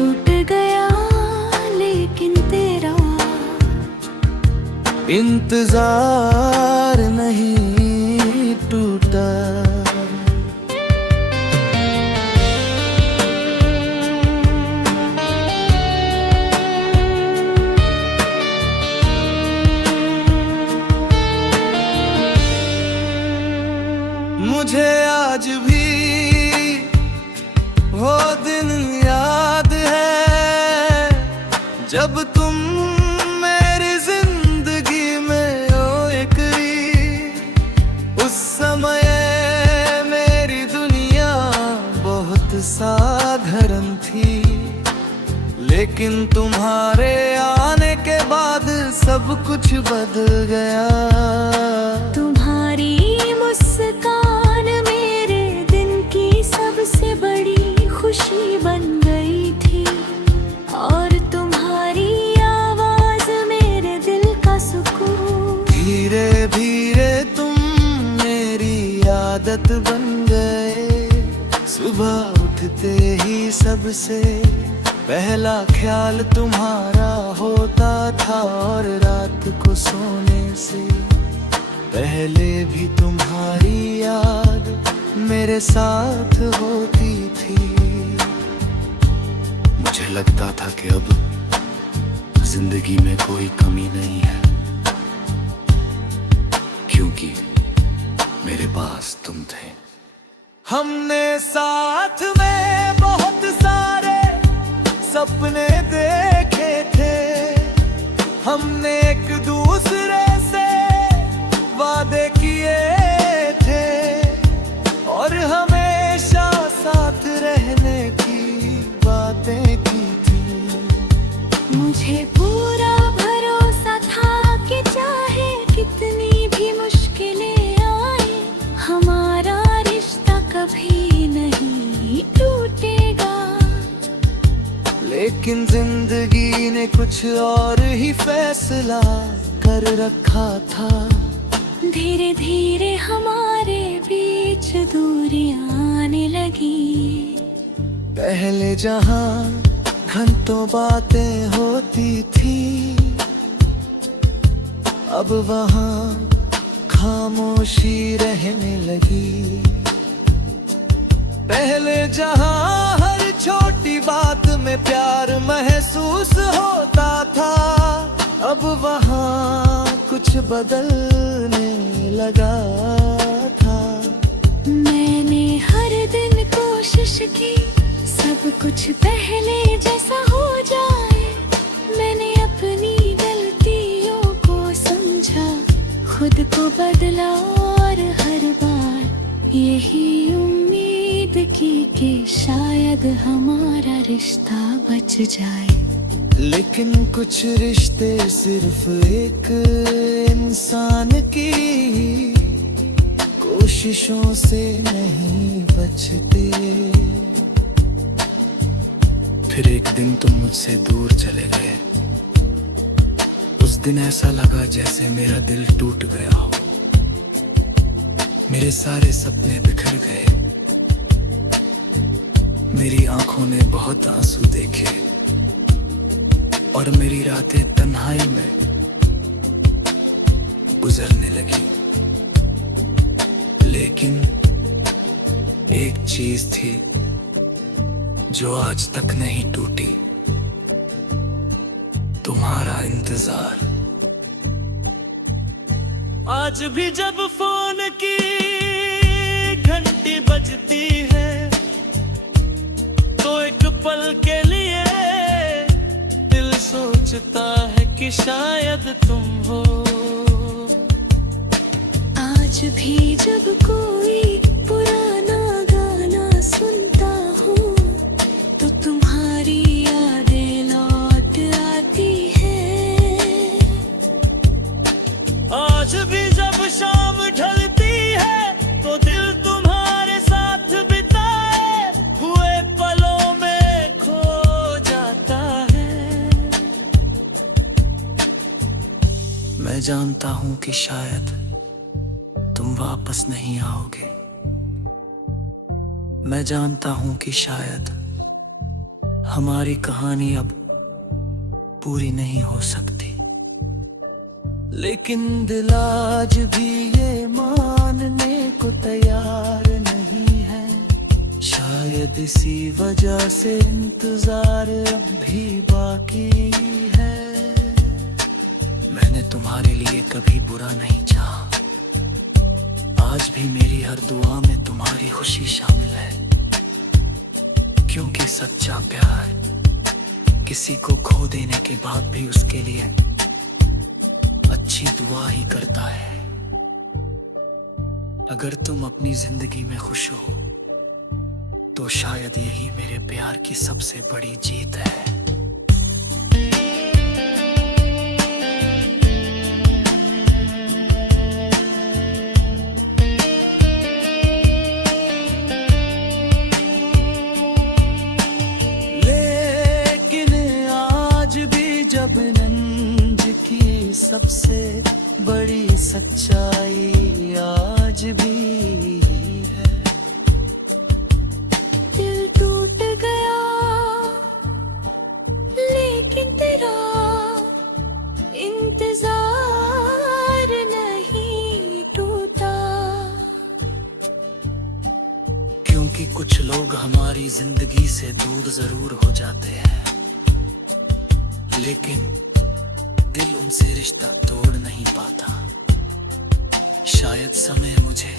टूट गया लेकिन तेरा इंतजार नहीं टूटा। मुझे आज भी वो दिन याद है जब तुम मेरी जिंदगी में उतरी। उस समय मेरी दुनिया बहुत साधारण थी, लेकिन तुम्हारे आने के बाद सब कुछ बदल गया। तुम्हारी मुस्कान मेरे दिन की सबसे बड़ी खुशी बन गई थी, और तुम्हारी आवाज मेरे दिल का सुकून। धीरे धीरे तुम मेरी आदत बन गए। सुबह उठते ही सबसे पहला ख्याल तुम्हारा होता था, और रात को सोने से पहले भी तुम्हारी याद मेरे साथ होती थी। मुझे लगता था कि अब जिंदगी में कोई कमी नहीं है, क्योंकि मेरे पास तुम थे। हमने साथ में बहुत सारे सपने देखे थे, हमने एक दूसरे से वादे किए थे, और हमेशा साथ रहने की बातें की थी। मुझे पूरा भरोसा था कि चाहे कितनी भी मुश्किलें आए, हमारा रिश्ता कभी नहीं टूटेगा। लेकिन जिंदगी ने कुछ और ही फैसला कर रखा था। धीरे धीरे हमारे बीच दूरियां आने लगी। पहले जहां घंटों बातें होती थी, अब वहां खामोशी रहने लगी। पहले जहां हर छोटी बात में प्यार महसूस होता था, अब वहां कुछ बदलने लगा था। मैंने हर दिन कोशिश की सब कुछ पहले जैसा हो जाए। मैंने अपनी गलतियों को समझा, खुद को बदला, और हर बार यही उम्मीद की कि शायद हमारा रिश्ता बच जाए। लेकिन कुछ रिश्ते सिर्फ एक इंसान की कोशिशों से नहीं बचते। फिर एक दिन तुम मुझसे दूर चले गए। उस दिन ऐसा लगा जैसे मेरा दिल टूट गया हो। मेरे सारे सपने बिखर गए। मेरी आंखों ने बहुत आंसू देखे, और मेरी रातें तन्हाई में गुजरने लगी। लेकिन एक चीज थी जो आज तक नहीं टूटी, तुम्हारा इंतजार। आज भी जब फोन की घंटी बजती है, तो एक पल के लिए दिल सोचता है कि शायद तुम हो। आज भी जब कोई पुराना गाना सुनता हूँ, तो तुम्हारी यादें लौट आती है। आज भी जब शाम ढलती है, तो दिल तुम्हारे साथ बिताए हुए पलों में खो जाता है। मैं जानता हूँ कि शायद तुम वापस नहीं आओगे। मैं जानता हूँ कि शायद हमारी कहानी अब पूरी नहीं हो सकती, लेकिन दिल आज भी ये मानने को तैयार नहीं है। शायद इसी वजह से इंतजार अब भी बाकी है। मैंने तुम्हारे लिए कभी बुरा नहीं चाहा, आज भी मेरी हर दुआ में तुम्हारी खुशी शामिल है। क्योंकि सच्चा प्यार किसी को खो देने के बाद भी उसके लिए अच्छी दुआ ही करता है। अगर तुम अपनी जिंदगी में खुश हो तो शायद यही मेरे प्यार की सबसे बड़ी जीत है। जब नंज की सबसे बड़ी सच्चाई आज भी है। दिल टूट गया लेकिन तेरा इंतजार नहीं टूटा। क्योंकि कुछ लोग हमारी जिंदगी से दूर जरूर हो जाते हैं, लेकिन दिल उनसे रिश्ता तोड़ नहीं पाता। शायद समय मुझे